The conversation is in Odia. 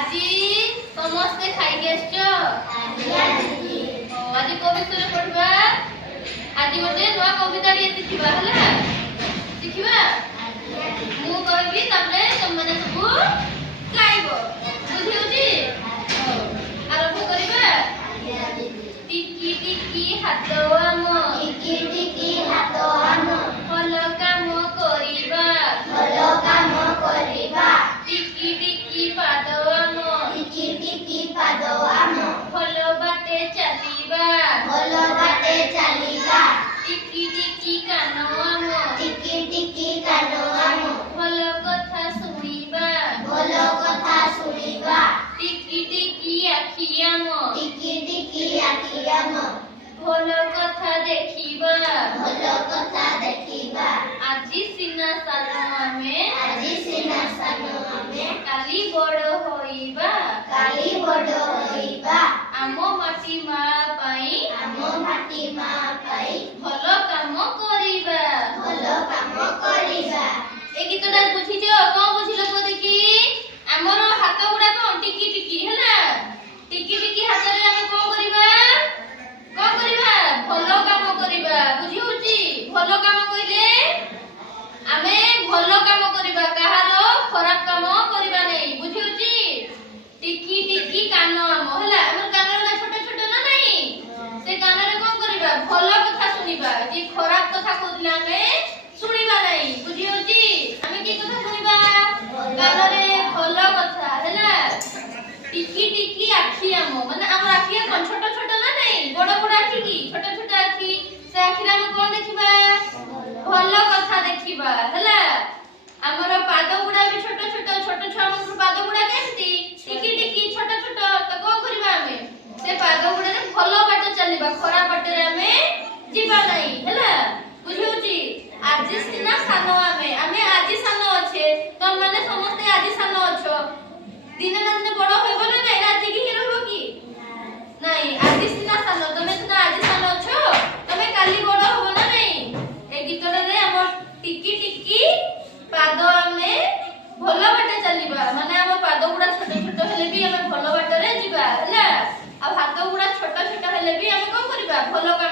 আজি ସମସ୍ତେ ଖାଇକି ଆସିଛ? ଆଜି କୋଉ ବିଷୟରେ ପଢିବା? ଆଜି ଗୋଟେ ନୂଆ କବିତାଟିଏ ଶିଖିବା ହେଲା। ଶିଖିବା? ମୁଁ କହିବି ତାପରେ ତମମାନେ ସବୁ ଗାଇବ। ବୁଝି ହଉଛି? ଆରମ୍ଭ କରିବା। ଟିକି ଟିକି ହାତ ଆମ ଭଲ କାମ କରିବା। ଟିକି ଟିକି ପାଦ ଆମ ଭଲ ବାଟେ ଚାଲିବା। ଟିକି ଟିକି କାନ ଆମ ଭଲ କଥା ଶୁଣିବା। ଟିକି ଟିକି ଆଖି ଆମ ଭଲ କଥା ଦେଖିବା। ଆଜି ସିନା ସାନ ଆମେ କାଲି ବଡ଼ ହୋଇବା। ଆମ ମାଟି ମା ପାଇଁ ଭଲ କାମ କରିବା। ଏ ଗୀତଟା ବୁଝିଛ? କଣ ବୁଝିଲ କୁହ ଦେଖି? ଆମର ହାତ ଗୁଡାକ ଟିକି ଟିକି ହେଲା। ଟିକି ଟିକି ହାତରେ ଆମେ କଣ କରିବା? ଭଲ କାମ କରିବା। ବୁଝି ହଉଛି? ଭଲ କାମ କହିଲେ ଆମେ ଭଲ କାମ କରିବା, କାହାର ଖରାପ କାମ କରିବା ନାହିଁ। ବୁଝି ହଉଛି? ଟିକି ଟିକି କାନ ଆମ ହେଲା। ଆମର କାନ ଛୋଟ ଛୋଟ ନା ନାହିଁ? ସେ କାନରେ କଣ କରିବା? ଭଲ କଥା ଶୁଣିବା। ଯେ ଖରାପ କଥା କହୁଥିଲେ ଆମେ ଶୁଣିବା ନାହିଁ। ବୁଝି ହଉଛି? ଆମେ କି କଥା ଶୁଣିବା? କାନରେ ଭଲ କଥା ହେଲା। ଟିକି ଟିକି ଆଖି ଆମ ମାନେ ଆମର ଆଖି କଣ ଛୋଟ ଛୋଟ ନା ନାହିଁ? ବଡ ବଡ ଆଖି କି ଛୋଟ ଛୋଟ ଆଖି? ସେ ଆଖିରେ ଆମେ କଣ ଦେଖିବା? ଭଲ କଥା ଦେଖିବା ହେଲା। ଆମର ପାଦ ଗୁଡା ବି ଛୋଟ ଛୋଟ ଛୁଆଙ୍କର ପାଦ ଗୁଡା କେମିତି ଟିକି ଟିକି ଛୋଟ ଛୋଟ। ତ କଣ କରିବା? ଆମେ ସେ ପାଦ ଗୁଡାରେ ଭଲ ବାଟ ଚାଲିବା, ଖରାପ ବାଟରେ ଆମେ ଯିବା ନାହିଁ ହେଲା। ବୁଝି ହଉଛି? ଆଜି ସିନା ସାନ ଆମେ ଆଜି ସାନ ଅଛେ। ତମମାନେ ସମସ୍ତେ ଆଜି ସାନ ଅଛ। ଦିନେ ନା ଦିନେ ବଡ ହେବ ନା ନାହିଁ? ରାତିକି ହିଁ ରହିବ କି? ନାଇଁ। ଆଜି ସିନା ସାନ, ତମେ ସିନା ଆଜି ସାନ ଅଛ, ତମେ କାଲି ବଡ ହବ ନା ନାହିଁ? ଏ ଗୀତଟାରେ ଆମ ଟିକି ଟିକି ପାଦ ଆମେ ଭଲ ବାଟେ ଚାଲିବା, ମାନେ ଆମ ପାଦ ଗୁଡା ଛୋଟ ଛୋଟ ହେଲେ ବି ଆମେ ଭଲ ବାଟରେ ଯିବା ହେଲା। ଆଉ ହାତ ଗୁଡା ଛୋଟ ଛୋଟ ହେଲେ ବି ଆମେ କଣ କରିବା? ଭଲ କାମ